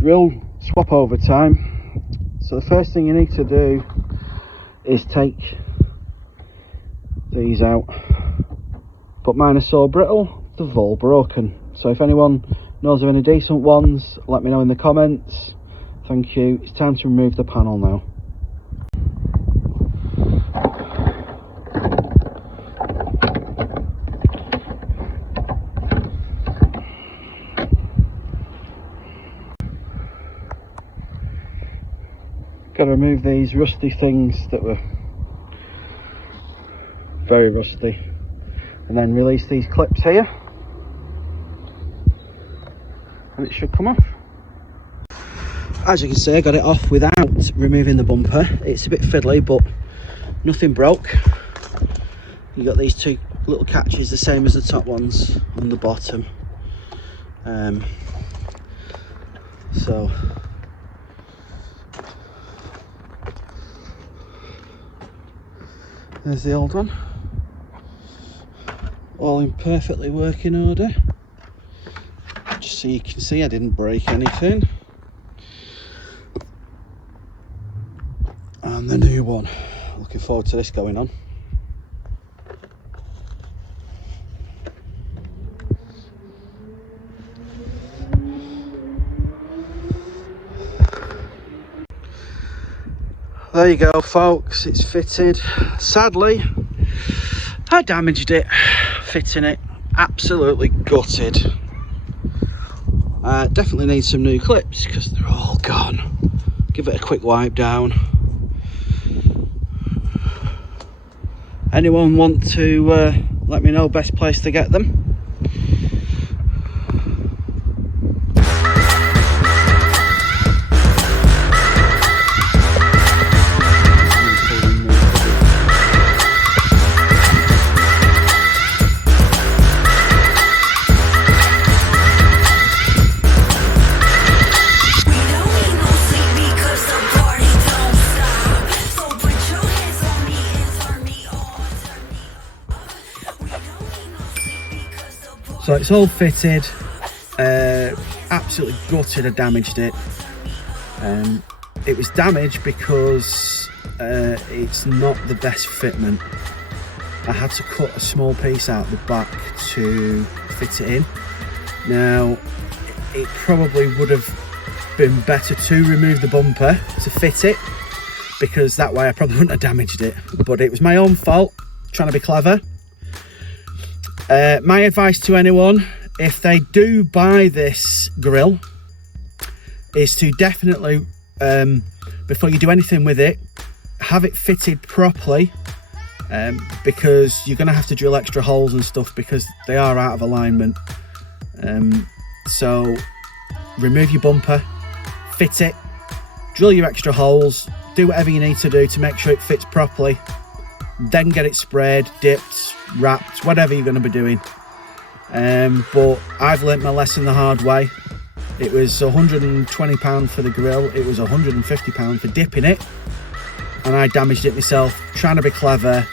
grill swap over time. So the first thing you need to do is take these out, but mine are so brittle they've all broken. So if anyone knows of any decent ones, let me know in the comments. Thank you. It's time to remove the panel now. Got to remove these rusty things that were very rusty, and then release these clips here, and it should come off. As you can see, I got it off without removing the bumper. It's a bit fiddly, but nothing broke. You got these two little catches, the same as the top ones on the bottom. So there's the old one, all in perfectly working order. Just so you can see, I didn't break anything. And the new one, looking forward to this going on. There you go, folks, it's fitted. Sadly, I damaged it fitting it. Absolutely gutted. Definitely need some new clips because they're all gone. Give it a quick wipe down. Anyone want to let me know best place to get them? So it's all fitted, absolutely gutted I damaged it. It was damaged because it's not the best fitment. I had to cut a small piece out the back to fit it in. Now, it probably would have been better to remove the bumper to fit it, because that way I probably wouldn't have damaged it. But it was my own fault, trying to be clever. My advice to anyone, if they do buy this grill, is to definitely, before you do anything with it, have it fitted properly, because you're going to have to drill extra holes and stuff because they are out of alignment. So remove your bumper, fit it, drill your extra holes, do whatever you need to do to make sure it fits properly, then get it sprayed, dipped, wrapped, whatever you're going to be doing. But I've learnt my lesson the hard way. It was £120 for the grill, it was £150 for dipping it, and I damaged it myself trying to be clever,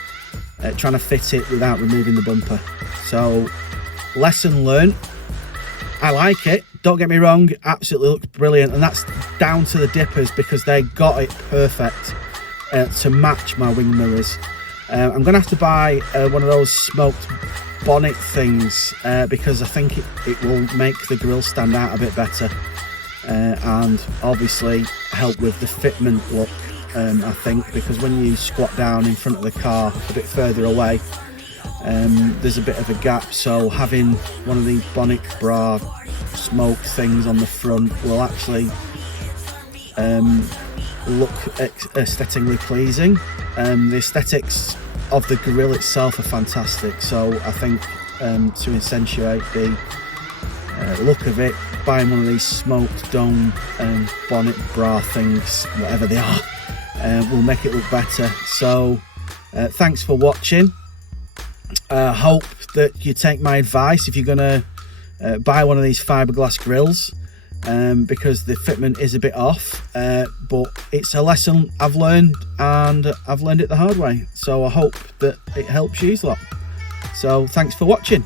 trying to fit it without removing the bumper. So lesson learnt. I like it, don't get me wrong, absolutely looks brilliant, and that's down to the dippers because they got it perfect to match my wing mirrors. I'm gonna have to buy one of those smoked bonnet things because I think it will make the grill stand out a bit better, and obviously help with the fitment look. I think because when you squat down in front of the car a bit further away, there's a bit of a gap, so having one of these bonnet bra smoke things on the front will actually look aesthetically pleasing. The aesthetics of the grill itself are fantastic, so I think to accentuate the look of it, buying one of these smoked dome bonnet bra things, whatever they are, will make it look better. So thanks for watching. Hope that you take my advice if you're going to buy one of these fiberglass grills, because the fitment is a bit off, but it's a lesson I've learned, and I've learned it the hard way, so I hope that it helps you lot. So thanks for watching.